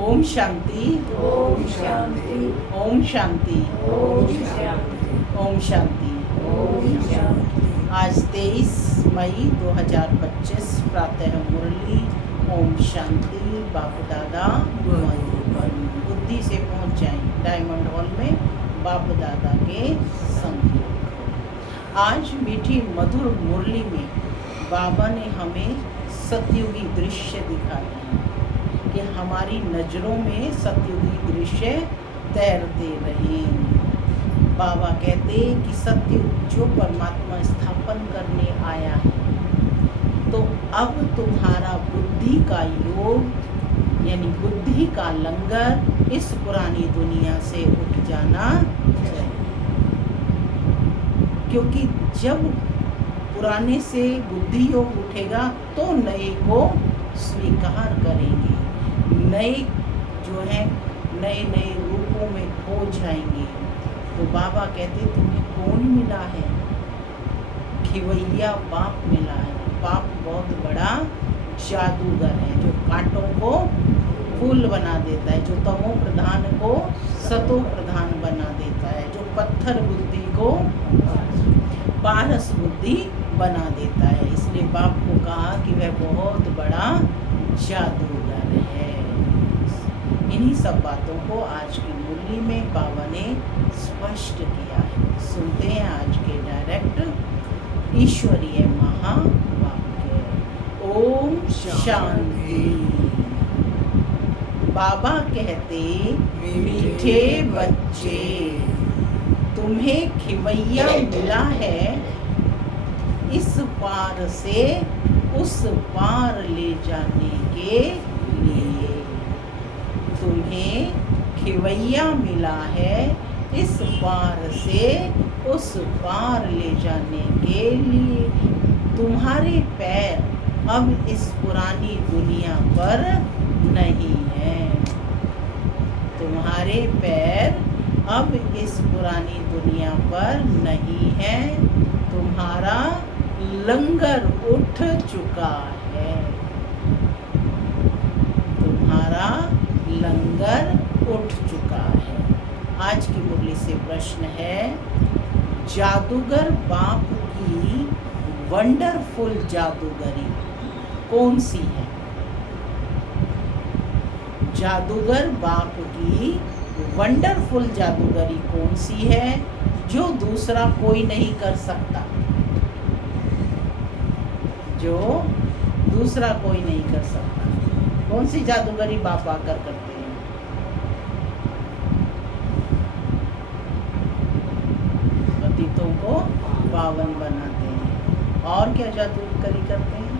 ओम शांति। ओम शांति। ओम शांति। ओम शांति। ओम शांति। ओम शांति। आज 23 मई 2025 प्रातः मुरली। ओम शांति। बाप दादा मधुबन बुद्धि से पहुंच जाएं डायमंड हॉल में बाप दादा के संग। आज मीठी मधुर मुरली में बाबा ने हमें सतयुगी दृश्य दिखाए हैं कि हमारी नज़रों में सतयुगी दृश्य तैरते रहें। बाबा कहते कि सतयुग जो परमात्मा स्थापन करने आया है, तो अब तुम्हारा बुद्धि का योग यानी बुद्धि का लंगर इस पुरानी दुनिया से उठ जाना चाहिए। क्योंकि जब पुराने से बुद्धि योग उठेगा तो नए को स्वीकार करेंगे, नए जो है नए नए रूपों में खो जाएंगे। तो बाबा कहते तुम्हें कौन मिला है? खिवैया बाप मिला है। बाप बहुत बड़ा जादूगर है जो कांटों को फूल बना देता है, जो तमो प्रधान को सतो प्रधान बना देता है, जो पत्थर बुद्धि को पारस बुद्धि बना देता है। इसलिए बाप को कहा कि वह बहुत बड़ा जादूगर है। इन्हीं सब बातों को आज की मुरली में बाबा ने स्पष्ट किया है। सुनते हैं आज के डायरेक्ट ईश्वरीय महावाक्य। ओम शांति। बाबा कहते मीठे बच्चे, तुम्हें खिवैया मिला है इस पार से उस पार ले जाने के लिए। तुम्हें खिवैया मिला है इस पार से उस पार ले जाने के लिए। तुम्हारे पैर अब इस पुरानी दुनिया पर नहीं हैं। तुम्हारे पैर अब इस पुरानी दुनिया पर नहीं है। तुम्हारा लंगर उठ चुका है। तुम्हारा लंगर उठ चुका है। आज की मुरली से प्रश्न है, जादूगर बाप की वंडरफुल जादूगरी कौन सी है? जादूगर बाप की वंडरफुल जादूगरी कौन सी है जो दूसरा कोई नहीं कर सकता? जो दूसरा कोई नहीं कर सकता। कौन सी जादूगरी बाप आकर करते हैं? पतितों को पावन बनाते हैं। और क्या जादूगरी करते हैं?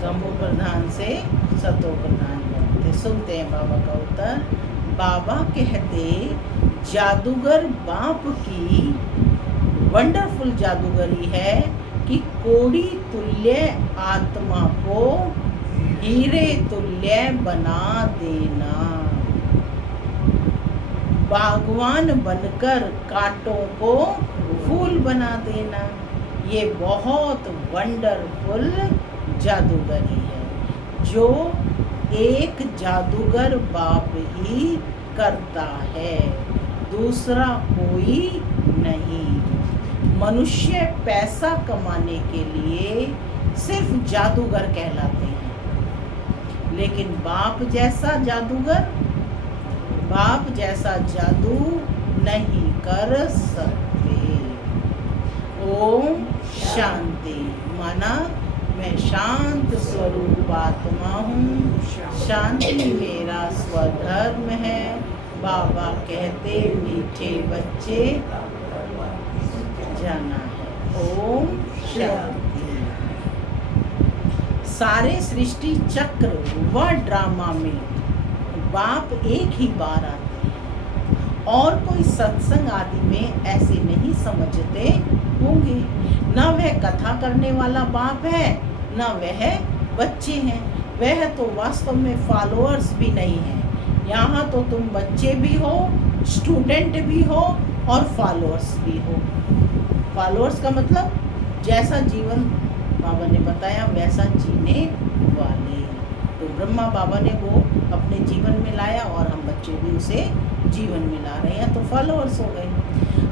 शंभु प्रधान से सतो प्रधान बनते। सुनते हैं बाबा का उत्तर। बाबा कहते जादूगर बाप की वंडरफुल जादूगरी है कि कोड़ी तुल्य आत्मा को हीरे तुल्य बना देना, बागवान बनकर कांटों को फूल बना देना। ये बहुत वंडरफुल जादूगरी है जो एक जादूगर बाप ही करता है, दूसरा कोई नहीं। मनुष्य पैसा कमाने के लिए सिर्फ जादूगर कहलाते हैं, लेकिन बाप जैसा जादू नहीं कर सकते। ओम शांति। माना मैं शांत स्वरूप आत्मा हूँ, शांति मेरा स्वधर्म है। बाबा कहते मीठे बच्चे जाना है। ओम शांति। सारे सृष्टि चक्र व ड्रामा में बाप एक ही बार आते हैं और कोई सत्संग आदि में ऐसे नहीं समझते होंगे। न वह कथा करने वाला बाप है, न वह बच्चे हैं। वह तो वास्तव में फॉलोअर्स भी नहीं है। यहाँ तो तुम बच्चे भी हो, स्टूडेंट भी हो और फॉलोअर्स भी हो। फॉलोअर्स का मतलब जैसा जीवन बाबा ने बताया वैसा जीने वाले। तो ब्रह्मा बाबा ने वो अपने जीवन में लाया और हम बच्चे भी उसे जीवन में ला रहे हैं, तो फॉलोअर्स हो गए।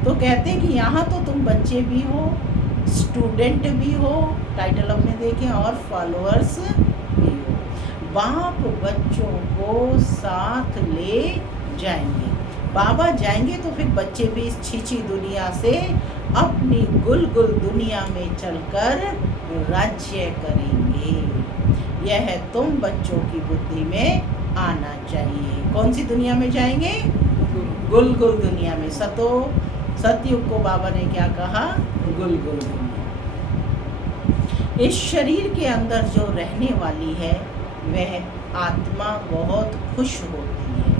तो कहते हैं कि यहाँ तो तुम बच्चे भी हो, स्टूडेंट भी हो, टाइटल हमने देखे, और फॉलोअर्स भी हो। बाप बच्चों को साथ ले जाएंगे, बाबा जाएंगे तो फिर बच्चे भी इस छीछी दुनिया से अपनी गुलगुल दुनिया में चलकर राज्य करेंगे। यह तुम बच्चों की बुद्धि में आना चाहिए। कौन सी दुनिया में जाएंगे? गुलगुल दुनिया में। सतयुग को बाबा ने क्या कहा? गुलगुल दुनिया। इस शरीर के अंदर जो रहने वाली है वह आत्मा बहुत खुश होती है।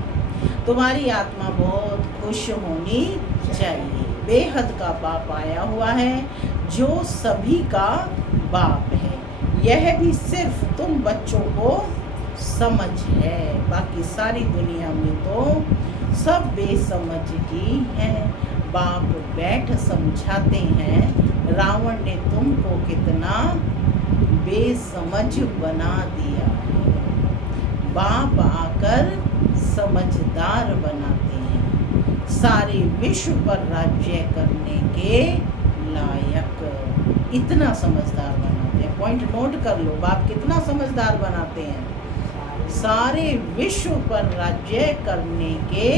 तुम्हारी आत्मा बहुत खुश होनी चाहिए। बेहद का बाप आया हुआ है जो सभी का बाप है। यह भी सिर्फ तुम बच्चों को समझ है, बाकी सारी दुनिया में तो सब बेसमझ ही है। बाप बैठ समझाते हैं, रावण ने तुमको कितना बेसमझ बना दिया है। बाप आकर समझदार बनाते हैं, सारे विश्व पर राज्य करने के लायक। इतना समझदार बनाते हैं। पॉइंट नोट कर लो, बाप कितना समझदार बनाते हैं। सारे विश्व पर राज्य करने के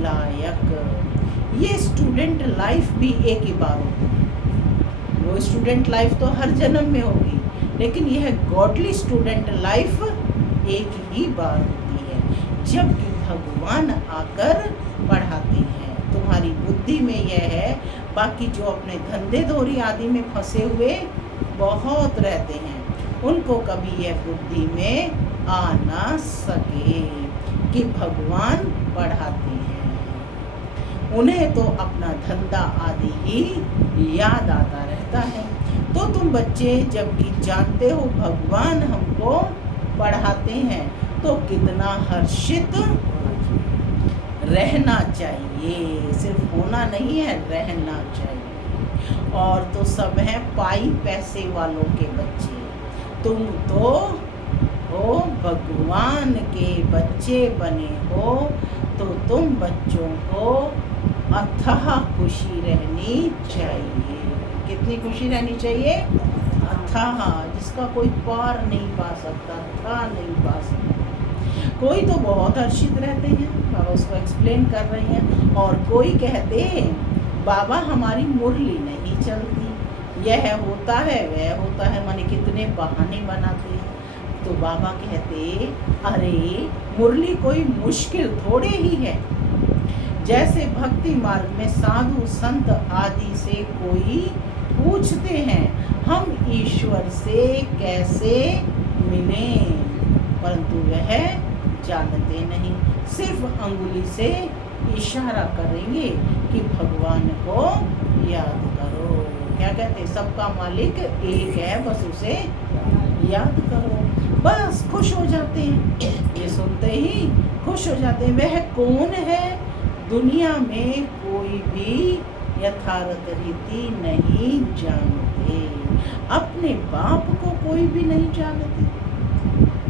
लायक। ये स्टूडेंट लाइफ भी एक ही बार होती है। वो स्टूडेंट लाइफ तो हर जन्म में होगी, लेकिन यह गॉडली स्टूडेंट लाइफ एक ही बार होती है, जबकि भगवान आकर पढ़ाते हैं। तुम्हारी बुद्धि में यह है, बाकी जो अपने धंधे धोरी आदि में फंसे हुए बहुत रहते हैं, उनको कभी यह बुद्धि में आ ना सके कि भगवान पढ़ाते हैं। उन्हें तो अपना धंधा आदि ही याद आता रहता है। तो तुम बच्चे जबकि जानते हो भगवान हमको पढ़ाते हैं, तो कितना हर्षित रहना चाहिए। सिर्फ होना नहीं है, रहना चाहिए। और तो सब हैं पाई पैसे वालों के बच्चे। तुम तो हो भगवान के बच्चे बने हो, तो तुम बच्चों को अथाह खुशी रहनी चाहिए। कितनी खुशी रहनी चाहिए? अथाह, जिसका कोई पार नहीं पा सकता, था नहीं पा सकता। कोई तो बहुत हर्षित रहते हैं, बाबा उसको एक्सप्लेन कर रही हैं, और कोई कहते हैं बाबा हमारी मुरली नहीं चलती, यह होता है वह होता है, माने कितने बहाने बनाते हैं। तो बाबा कहते अरे मुरली कोई मुश्किल थोड़े ही है। जैसे भक्ति मार्ग में साधु संत आदि से कोई पूछते हैं हम ईश्वर से कैसे मिलें, परंतु वह जानते नहीं, सिर्फ अंगुली से इशारा करेंगे कि भगवान को याद करो। क्या कहते हैं? सबका मालिक एक है, बस उसे याद करो, बस खुश हो जाते हैं। ये सुनते ही खुश हो जाते हैं। वह कौन है? दुनिया में कोई भी यथार्थ रीति नहीं जानते, अपने बाप को कोई भी नहीं जानते।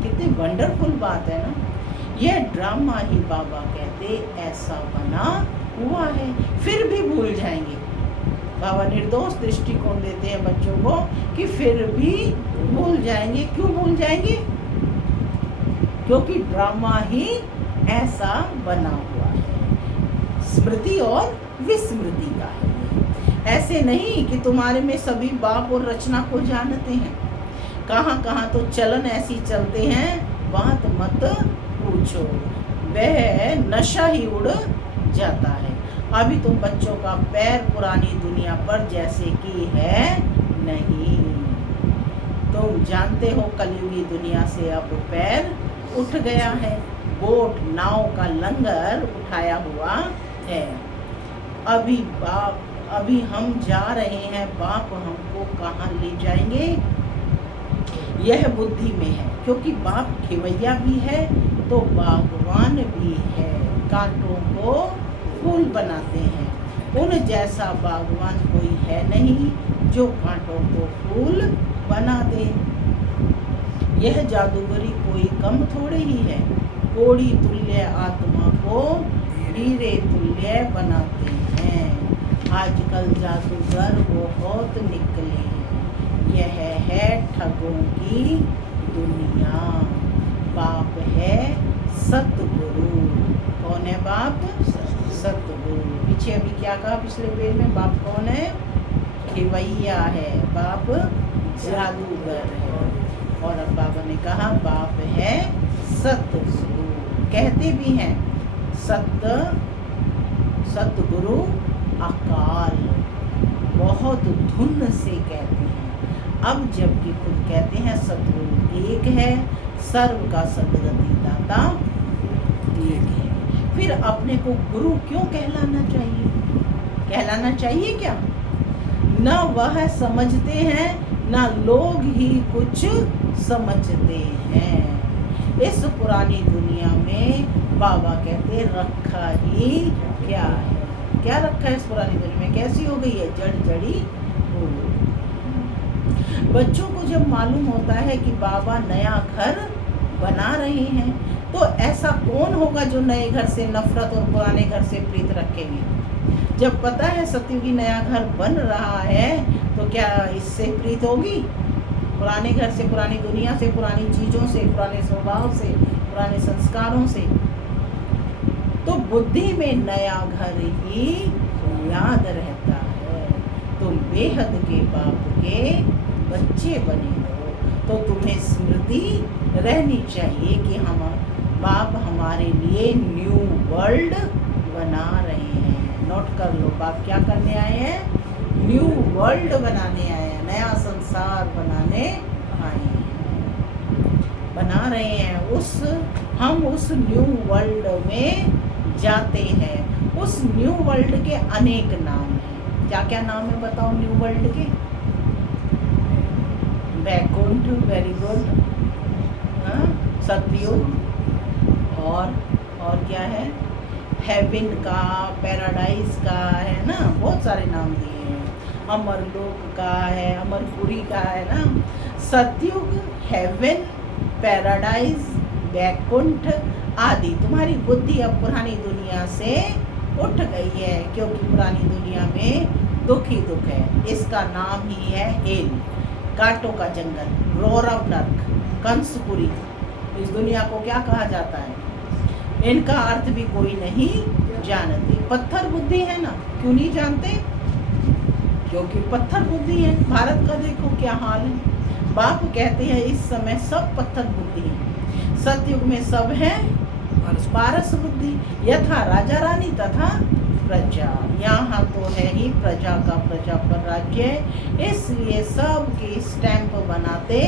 कितनी वंडरफुल बात है ना। यह ड्रामा ही बाबा कहते ऐसा बना हुआ है, फिर भी भूल जाएंगे। बाबा निर्दोष दृष्टिकोण देते हैं बच्चों को कि फिर भी भूल जाएंगे। क्यों भूल जाएंगे? क्योंकि ड्रामा ही ऐसा बना हुआ है, स्मृति और विस्मृति का है। ऐसे नहीं कि तुम्हारे में सभी बाप और रचना को जानते हैं। कहाँ कहाँ तो चलन ऐसी चलते हैं, बात मत पूछो, वह नशा ही उड़ जाता है। अभी तुम बच्चों का पैर पुरानी दुनिया पर जैसे कि है नहीं। तुम जानते हो कलयुगी दुनिया से अब पैर उठ गया है, बोट नाव का लंगर उठाया हुआ है। अभी हम जा रहे हैं, बाप हमको कहाँ ले जाएंगे यह बुद्धि में है, क्योंकि बाप खिवैया भी है तो बागवान भी है, कांटों को फूल बनाते हैं। उन जैसा बागवान कोई है नहीं जो कांटों को फूल बना दे। यह जादूगरी कोई कम थोड़े ही है, कोड़ी तुल्य आत्मा को हीरे तुल्य बनाते हैं। आजकल जादूगर बहुत निकले हैं, यह है ठगों की दुनिया। बाप है सतगुरु। कौन है बाप? सतगुरु। पीछे अभी क्या कहा पिछले पेज में? बाप कौन है? खिवैया है, बाप जादूगर है। और अब बाबा ने कहा बाप है सतगुरु। कहते भी हैं सतगुरु अकाल, बहुत धुन से कहते हैं। अब जबकि खुद कहते हैं सतगुरु एक है, सर्व का सदगति दाता एक है, फिर अपने को गुरु क्यों कहलाना चाहिए? कहलाना चाहिए क्या? न वह समझते हैं, न लोग ही कुछ समझते हैं। इस पुरानी दुनिया में बाबा कहते रखा ही क्या है? क्या रखा है इस पुरानी दुनिया में? कैसी हो गई है? जड़ जड़ी हो। बच्चों को जब मालूम होता है कि बाबा नया घर बना रहे हैं, तो ऐसा कौन होगा जो नए घर से नफरत और पुराने घर से प्रीत रखेंगे? जब पता है सतयुगी नया घर बन रहा है, तो क्या इससे प्रीत होगी? पुराने घर से, पुरानी दुनिया से, पुरानी चीजों से, पुराने स्वभाव से, पुराने संस्कारों से? तो बुद्धि में नया घर ही याद रहता है। तुम बेहद के बाप के बच्चे बने हो, तो तुम्हें स्मृति रहनी चाहिए कि हम बाप हमारे लिए न्यू वर्ल्ड बना रहे हैं। नोट कर लो, बाप क्या करने आए हैं? न्यू वर्ल्ड बनाने आए हैं, नया संसार बनाने आए हैं, बना रहे हैं। हम उस न्यू वर्ल्ड में जाते हैं। उस न्यू वर्ल्ड के अनेक नाम हैं। क्या क्या नाम है बताओ न्यू वर्ल्ड के? वैकुंठ, वेरी गुड, सतयुग, और क्या है? हेवन का, पैराडाइज का, है ना, बहुत सारे नाम दिए हैं। अमरलोक का है, अमरपुरी का है ना। सतयुग, हेवन, पैराडाइज, वैकुंठ आदि। तुम्हारी बुद्धि अब पुरानी दुनिया से उठ गई है, क्योंकि पुरानी दुनिया में दुख ही दुख है। इसका नाम ही है हेल, कांटों का जंगल, रौरव नर्क, कंसपुरी। इस दुनिया को क्या कहा जाता है? इनका अर्थ भी कोई नहीं जानते। पत्थर बुद्धि है ना, क्यों नहीं जानते? क्योंकि पत्थर बुद्धि है। भारत का देखो क्या हाल है। बाप कहते हैं इस समय सब पत्थर बुद्धि है। सतयुग में सब है पारस बुद्धि, यथा राजा रानी तथा प्रजा। यहाँ तो है ही प्रजा का प्रजा पर राज्य, इसलिए सब की स्टैंप बनाते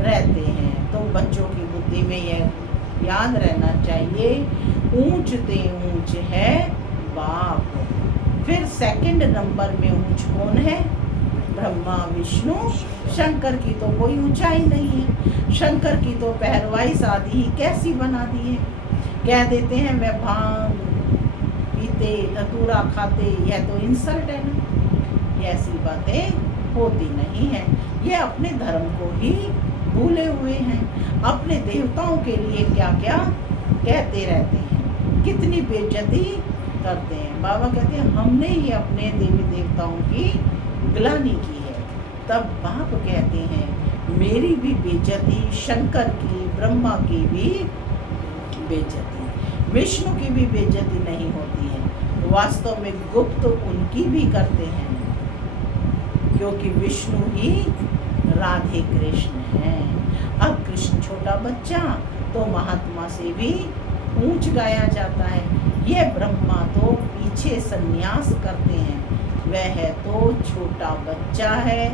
रहते हैं। तो बच्चों की बुद्धि में यह याद रहना चाहिए, ऊंचते ऊंच है बाप। फिर सेकंड नंबर में ऊंच कौन है? ब्रह्मा, विष्णु, शंकर की तो कोई ऊंचाई नहीं है। शंकर की तो पहरवाई शादी ही कैसी बना दी है। कह देते हैं वह भांग पीते, धतूरा खाते, यह तो इंसल्ट है ना। ये ऐसी बातें होती नहीं है। ये अपने धर्म को ही भूले हुए हैं। अपने देवताओं के लिए क्या क्या कहते रहते हैं, कितनी बेइज्जती करते हैं। बाबा कहते हैं हमने ही अपने देवी देवताओं की ग्लानि की है। तब बाप कहते हैं मेरी भी बेइज्जती, शंकर की, ब्रह्मा की भी बेइज्जती, विष्णु की भी बेइज्जती नहीं होती है। वास्तव में गुप्त उनकी भी करते हैं, क्योंकि विष्णु ही राधे कृष्ण हैं। अब कृष्ण छोटा बच्चा तो महात्मा से भी ऊंच गाया जाता है। यह ब्रह्मा तो पीछे संन्यास करते हैं, वह तो छोटा बच्चा है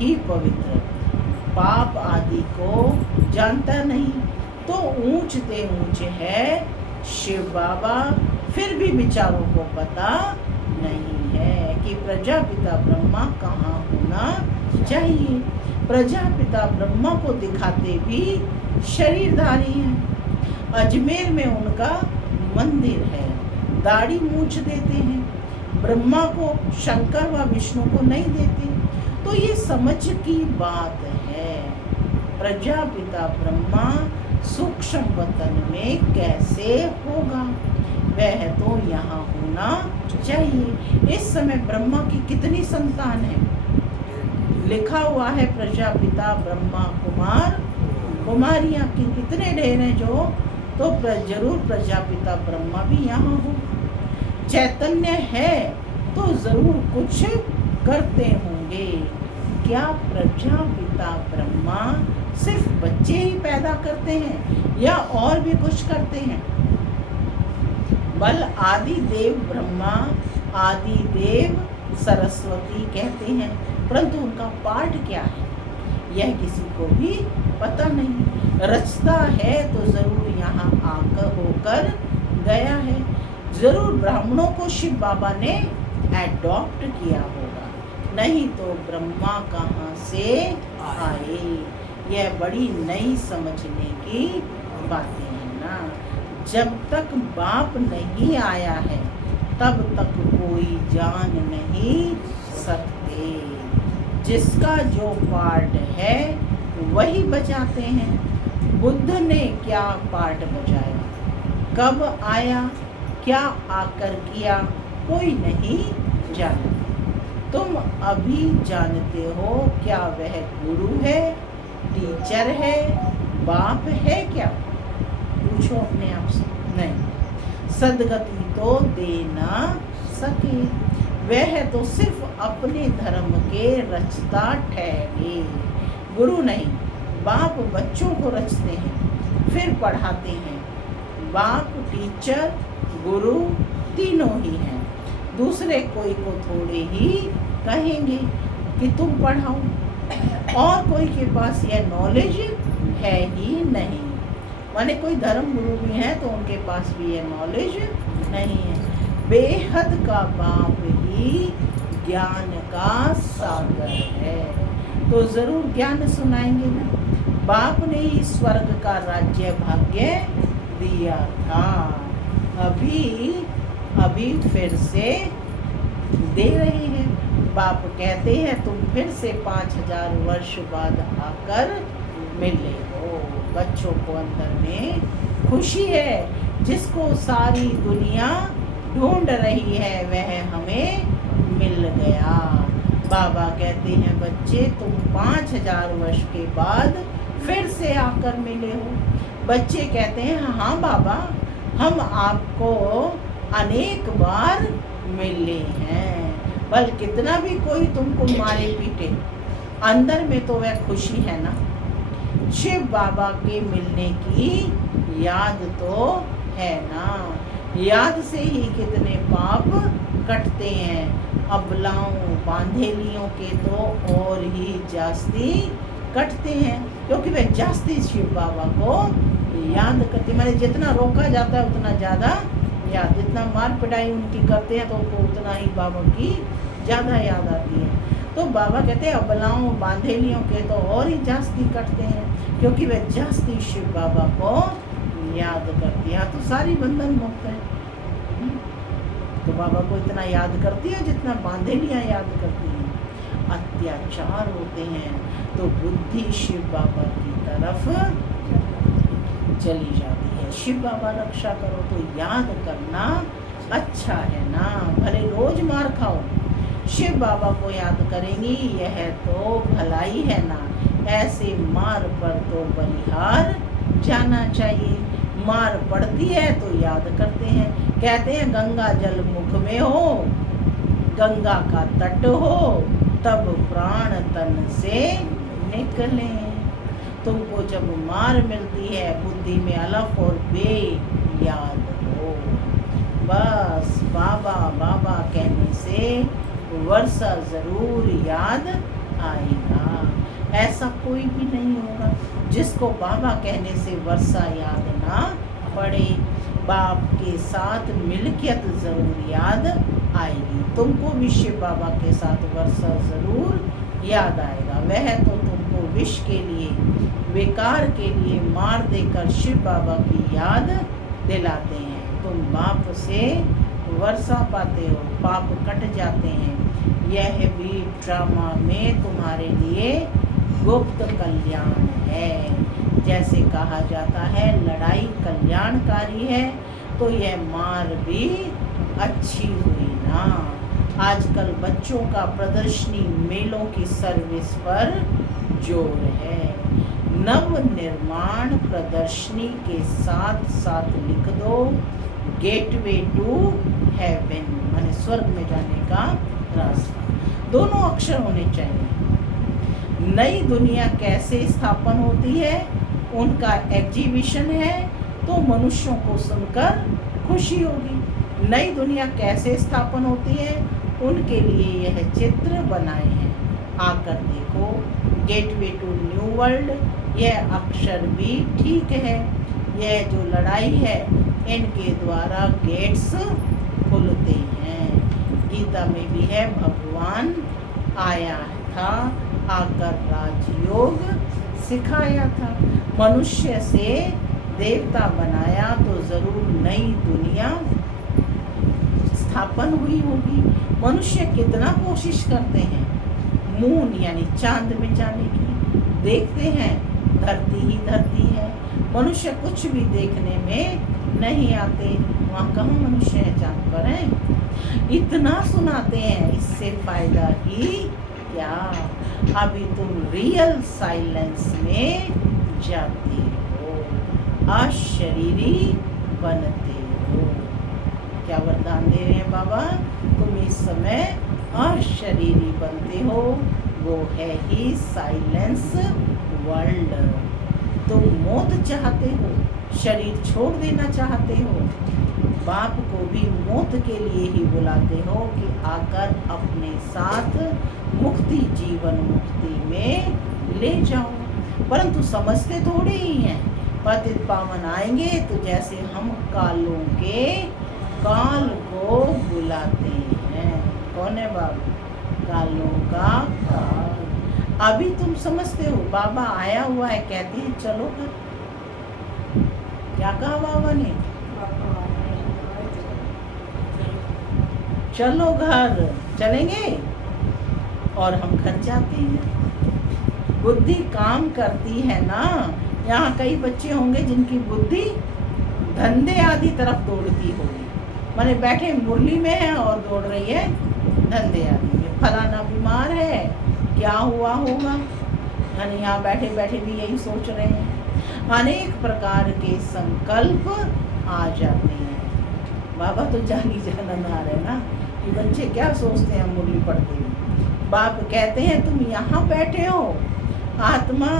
ही पवित्र, पाप आदि को जानता नहीं। तो ऊंचते ऊंच है शिव बाबा, फिर भी विचारों को पता नहीं है कि प्रजापिता ब्रह्मा कहाँ होना चाहिए। प्रजापिता ब्रह्मा को दिखाते भी शरीरधारी हैं। अजमेर में उनका मंदिर है, दाढ़ी मूछ देते हैं। ब्रह्मा को शंकर व विष्णु को नहीं देते। तो ये समझ की बात है। प्रजापिता ब्रह्मा सूक्ष्म वतन में कैसे होगा, वह तो यहाँ होना चाहिए। इस समय ब्रह्मा की कितनी संतान है? लिखा हुआ है प्रजापिता ब्रह्मा कुमार कुमारियां की कितने ढेर हैं जो, तो जरूर प्रजापिता ब्रह्मा भी यहाँ हो। चैतन्य है तो जरूर कुछ करते होंगे। क्या प्रजापिता ब्रह्मा सिर्फ बच्चे ही पैदा करते हैं या और भी कुछ करते हैं? बल आदि देव ब्रह्मा, आदि देव सरस्वती कहते हैं, परंतु उनका पाठ क्या है यह किसी को भी पता नहीं। रचता है तो जरूर यहाँ आकर होकर गया है। जरूर ब्राह्मणों को शिव बाबा ने एडॉप्ट किया होगा, नहीं तो ब्रह्मा कहाँ से आए। यह बड़ी नई समझने की बातें हैं ना। जब तक बाप नहीं आया है तब तक कोई जान नहीं सकते। जिसका जो पार्ट है वही बजाते हैं। बुद्ध ने क्या पार्ट बजाया, कब आया, क्या आकर किया, कोई नहीं जाना। तुम अभी जानते हो क्या वह गुरु है, टीचर है, बाप है क्या? पूछो अपने आप से। नहीं, सदगति तो दे ना सके, वह तो सिर्फ अपने धर्म के रचता ठहरे। गुरु नहीं, बाप बच्चों को रचते हैं फिर पढ़ाते हैं। बाप, टीचर, गुरु तीनों ही हैं। दूसरे कोई को थोड़े ही कहेंगे कि तुम पढ़ाओ, और कोई के पास यह नॉलेज है ही नहीं। माने कोई धर्म गुरु भी है तो उनके पास भी यह नॉलेज नहीं है। बेहद का बाप ही ज्ञान का सागर है, तो जरूर ज्ञान सुनाएंगे ना। बाप ने ही स्वर्ग का राज्य भाग्य दिया था, अभी फिर से दे रहे हैं। बाप कहते हैं तुम फिर से 5000 वर्ष बाद आकर मिले हो। बच्चों को अंदर में खुशी है, जिसको सारी दुनिया ढूंढ रही है वह हमें मिल गया। बाबा कहते हैं बच्चे तुम 5000 वर्ष के बाद फिर से आकर मिले हो। बच्चे कहते हैं हाँ बाबा, हम आपको अनेक बार मिले हैं। बल कितना भी कोई तुमको मारे पीटे, अंदर में तो वह खुशी है ना। शिव बाबा के मिलने की याद तो है ना। याद से ही कितने पाप कटते हैं। अबलाओं बांधेलियों के तो और ही जास्ती कटते हैं, क्योंकि वे जास्ती शिव बाबा को याद करते। माने जितना रोका जाता है उतना ज़्यादा याद, जितना मार पिटाई उनकी करते हैं तो उनको उतना ही बाबा की ज़्यादा याद आती है। तो बाबा कहते हैं अबलाओं बांधेलियों के तो और ही जास्ती कटते हैं, क्योंकि वे जास्ती शिव बाबा को याद करती है। तो सारी बंधन मुक्त है, तो बाबा को इतना याद करती है जितना बांधेलियाँ याद करती हैं। अत्याचार होते हैं तो बुद्धि शिव बाबा की तरफ चली जाती है। शिव बाबा रक्षा करो तो याद करना अच्छा है ना। भले रोज मार खाओ, शिव बाबा को याद करेंगी यह तो भलाई है ना। ऐसे मार पर तो बलिहार जाना चाहिए। मार पड़ती है तो याद करते हैं। कहते हैं गंगा जल मुख में हो, गंगा का तट हो, तब प्राण तन से निकले। तुमको जब मार मिलती है बुद्धि में अलफ और बे याद हो। बस बाबा बाबा कहने से वर्षा जरूर याद आएगा। ऐसा कोई भी नहीं होगा जिसको बाबा कहने से वर्षा याद ना पड़े। बाप के साथ मिलकियत जरूर याद आएगी। तुमको भी शिव बाबा के साथ वर्षा जरूर याद आएगा। वह तो तुमको विष के लिए, बेकार के लिए मार देकर शिव बाबा की याद दिलाते हैं। तुम बाप से वर्षा पाते हो, पाप कट जाते हैं। यह भी ड्रामा में तुम्हारे लिए गुप्त कल्याण है। जैसे कहा जाता है लड़ाई कल्याणकारी है, तो यह मार भी अच्छी हुई ना। आजकल बच्चों का प्रदर्शनी मेलों की सर्विस पर जोर है। नव निर्माण प्रदर्शनी के साथ साथ लिख दो गेटवे टू हेवन, माने स्वर्ग में जाने का रास्ता। दोनों अक्षर होने चाहिए। नई दुनिया कैसे स्थापन होती है, उनका एग्जीबिशन है, तो मनुष्यों को सुनकर खुशी होगी। नई दुनिया कैसे स्थापन होती है, उनके लिए यह चित्र बनाए हैं। आकर देखो गेटवे टू न्यू वर्ल्ड, यह अक्षर भी ठीक है। यह जो लड़ाई है, इनके द्वारा गेट्स खुलते हैं। गीता में भी है भगवान आया था, आकर राजयोग सिखाया था। मनुष्य से देवता बनाया तो जरूर नई दुनिया स्थापन हुई होगी। मनुष्य कितना कोशिश करते हैं मून यानी चांद में जाने की, देखते हैं धरती ही धरती है। मनुष्य कुछ भी देखने में नहीं आते, वहाँ कहाँ मनुष्य है, चांद पर हैं। इतना सुनाते हैं, इससे फायदा ही क्या। अभी तुम रियल साइलेंस में जाते हो, अशरीरी बनते हो। क्या वरदान दे रहे हैं बाबा, तुम इस समय अशरीरी बनते हो, वो है ही साइलेंस वर्ल्ड। तुम मौत चाहते हो, शरीर छोड़ देना चाहते हो, बाप को भी मौत के लिए ही बुलाते हो कि आकर अपने साथ मुक्ति, जीवन मुक्ति में ले जाओ। परंतु समझते थोड़े ही हैं। पतित पावन आएंगे तो जैसे हम कालों के काल को बुलाते हैं। कौन है बाबा? कालों का काल। अभी तुम समझते हो बाबा आया हुआ है, कहती है चलो घर। क्या कहा बाबा ने? चलो घर। चलेंगे और हम घर जाते हैं। बुद्धि काम करती है ना। यहाँ कई बच्चे होंगे जिनकी बुद्धि धंधे आदि तरफ दौड़ती होगी, माने बैठे मुरली में है और दौड़ रही है धंधे आदि में। फलाना बीमार है, क्या हुआ होगा, यानी यहाँ बैठे बैठे भी यही सोच रहे हैं। अनेक प्रकार के संकल्प आ जाते हैं। बाबा तो जानी जानन आ रहे ना कि बच्चे क्या सोचते हैं मुरली पढ़ते हुए। बाप कहते हैं तुम यहाँ बैठे हो, आत्मा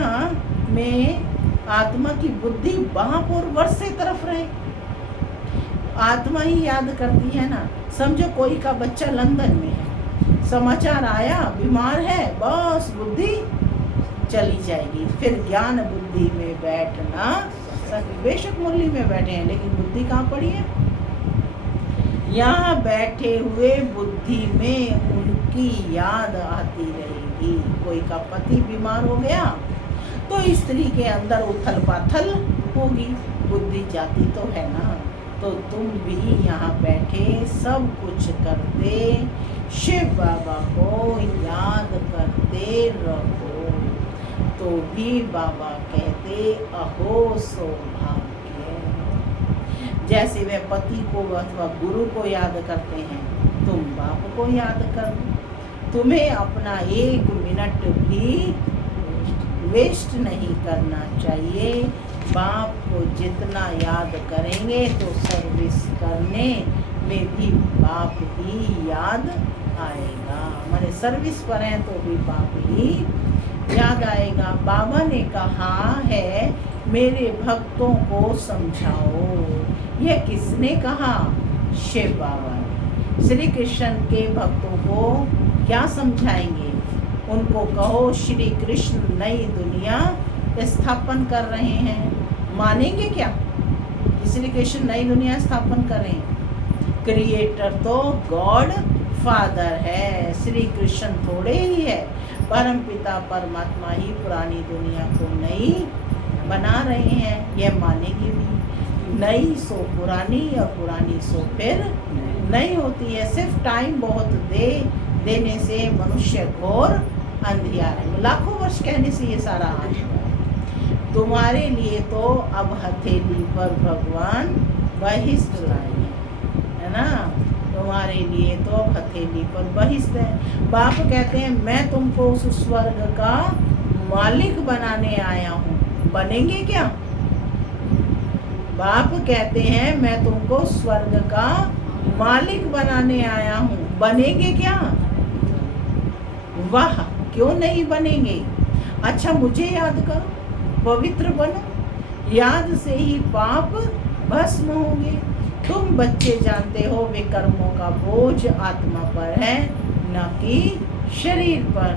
में आत्मा की बुद्धि वहाँ पर वर्ष से तरफ रहे। आत्मा ही याद करती है ना। समझो कोई का बच्चा लंदन में है, समाचार आया बीमार है, बस बुद्धि चली जाएगी। फिर ज्ञान बुद्धि में बैठना, बेशक मुरली में बैठे हैं लेकिन बुद्धि कहाँ पड़ी है? यहाँ बैठे हुए बुद्धि में उनकी याद आती रहेगी। कोई का पति बीमार हो गया तो स्त्री के अंदर उथल पाथल होगी, बुद्धि जाती तो है ना। तो तुम भी यहाँ बैठे सब कुछ करते शिव बाबा को याद करते रहो, तो भी बाबा कहते अहो सौभाग्य। जैसे वे पति को अथवा गुरु को याद करते हैं, तुम बाप को याद करो। तुम्हें अपना 1 मिनट भी वेस्ट नहीं करना चाहिए। बाप को जितना याद करेंगे तो सर्विस करने में भी बाप ही याद आएगा। माने सर्विस पर हैं तो भी बाप ही याद आएगा। बाबा ने कहा है मेरे भक्तों को समझाओ। यह किसने कहा? शिव बाबा ने। श्री कृष्ण के भक्तों को क्या समझाएंगे? उनको कहो श्री कृष्ण नई दुनिया स्थापन कर रहे हैं। मानेंगे क्या कि श्री कृष्ण नई दुनिया स्थापन कर रहे हैं? क्रिएटर तो गॉड फादर है, श्री कृष्ण थोड़े ही है। परम पिता परमात्मा ही पुरानी दुनिया को नई बना रहे हैं। यह मानेंगे भी। नई सो पुरानी और पुरानी सो फिर नई होती है। सिर्फ टाइम बहुत देने से मनुष्य घोर अंधियारे में। लाखों वर्ष कहने से ये सारा आ चुका है। तुम्हारे लिए तो अब हथेली पर भगवान बहिष्ठ लाए, है ना। तुम्हारे लिए तो अब हथेली पर बहिष्ठ है। बाप कहते हैं मैं तुमको उस स्वर्ग का मालिक बनाने आया हूँ, बनेंगे क्या? बाप कहते हैं मैं तुमको स्वर्ग का मालिक बनाने आया हूँ, बनेंगे क्या? वाह, क्यों नहीं बनेंगे? अच्छा मुझे याद करो, पवित्र बनो, याद से ही पाप भस्म होंगे। तुम बच्चे जानते हो वे कर्मों का बोझ आत्मा पर है, न कि शरीर पर।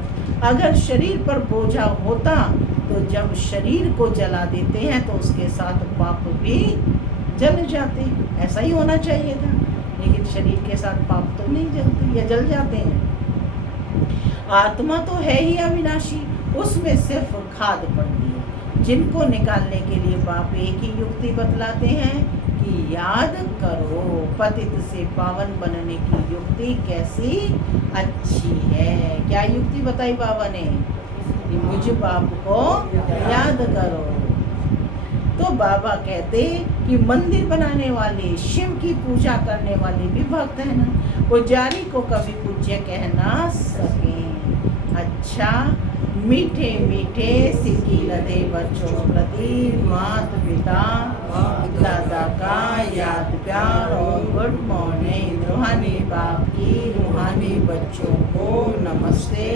अगर शरीर पर बोझा होता तो जब शरीर को जला देते हैं तो उसके साथ पाप भी जल जाते, ऐसा ही होना चाहिए था। लेकिन शरीर के साथ पाप तो नहीं जलते या जल जाते हैं। आत्मा तो है ही अविनाशी, उसमें सिर्फ खाद पड़ती है, जिनको निकालने के लिए बाप एक ही युक्ति बतलाते हैं कि याद करो पतित से पावन बनने की युक्ति कैसी अच्छी है। क्या युक्ति बताई बाबा ने? कि मुझ बाप को याद करो। तो बाबा कहते कि मंदिर बनाने वाले, शिव की पूजा करने वाले भी भक्त है ना, पुजारी को कभी पूज्य कह ना सके। अच्छा, मीठे मीठे सिक्की लदे बच्चों प्रति मात पिता दादा का याद प्यार और गुड मॉर्निंग। रूहानी बाप की रूहानी बच्चों को नमस्ते।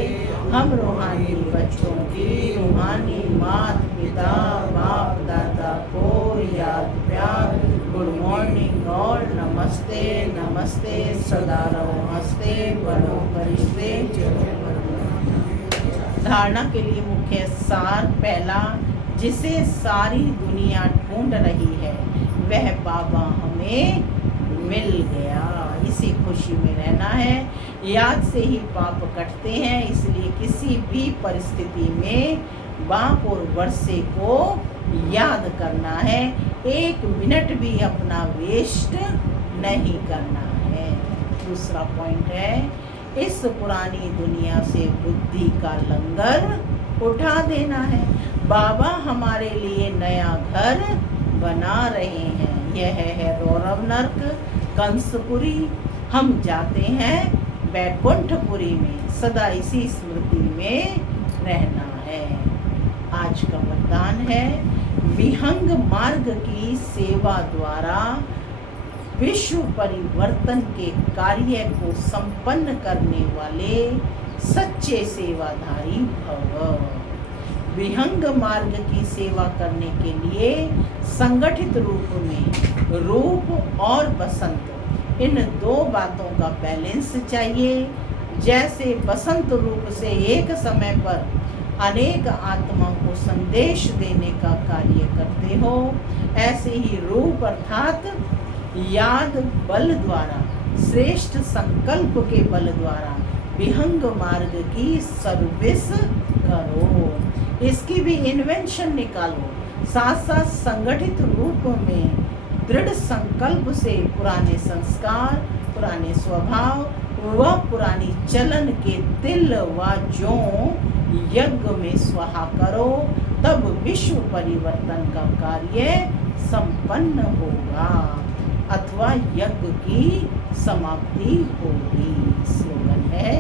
हम रूहानी बच्चों की रूहानी मात पिता बाप दादा को याद प्यार, गुड मॉर्निंग और नमस्ते। नमस्ते, सदा रहो हंसते, बनो फरिश्ते, चलो। धारणा के लिए मुख्य सार पहला, जिसे सारी दुनिया ढूंढ रही है वह बाबा हमें मिल गया, इसी खुशी में रहना है। याद से ही पाप कटते हैं, इसलिए किसी भी परिस्थिति में बाप और वर्षे को याद करना है। एक मिनट भी अपना वेस्ट नहीं करना है। दूसरा पॉइंट है, इस पुरानी दुनिया से बुद्धि का लंगर उठा देना है। बाबा हमारे लिए नया घर बना रहे हैं। यह है रौरव नर्क, कंसपुरी। हम जाते हैं बैकुंठपुरी में, सदा इसी स्मृति में रहना है। आज का वरदान है, विहंग मार्ग की सेवा द्वारा विश्व परिवर्तन के कार्य को संपन्न करने वाले सच्चे सेवाधारी भव। विहंग मार्ग की सेवा करने के लिए संगठित रूप में रूप और बसंत, इन दो बातों का बैलेंस चाहिए। जैसे बसंत रूप से एक समय पर अनेक आत्माओं को संदेश देने का कार्य करते हो, ऐसे ही रूप अर्थात याद बल द्वारा, श्रेष्ठ संकल्प के बल द्वारा विहंग मार्ग की सर्विस करो। इसकी भी इन्वेंशन निकालो। साथ साथ संगठित रूप में दृढ़ संकल्प से पुराने संस्कार, पुराने स्वभाव व पुरानी चलन के तिल व जौ यज्ञ में स्वाहा करो, तब विश्व परिवर्तन का कार्य संपन्न होगा अथवा यज्ञ की समाप्ति होगी। स्लोगन है,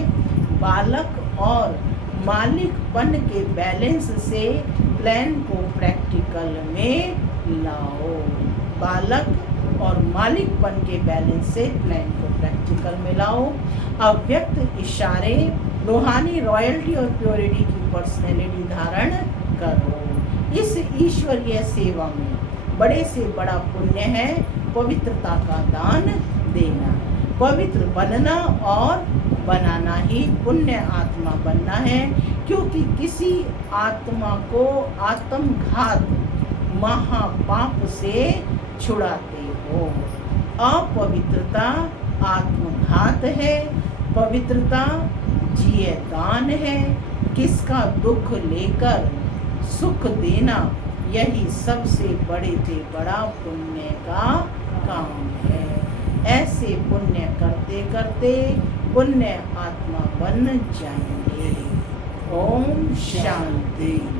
बालक और मालिकपन के बैलेंस से प्लान को प्रैक्टिकल में लाओ। बालक और मालिकपन के बैलेंस से प्लान को प्रैक्टिकल में लाओ। अव्यक्त इशारे, रूहानी रॉयल्टी और प्योरिटी की पर्सनैलिटी धारण करो। इस ईश्वरीय सेवा में बड़े से बड़ा पुण्य है पवित्रता का दान देना। पवित्र बनना और बनाना ही पुण्य आत्मा बनना है, क्योंकि किसी आत्मा को आत्मघात महापाप से छुड़ाते हो। अपवित्रता आत्मघात है, पवित्रता जिये दान है। किसका दुख लेकर सुख देना, यही सबसे बड़े से बड़ा पुण्य का काम है। ऐसे पुण्य करते करते पुण्य आत्मा बन जाएंगे। ओम शांति।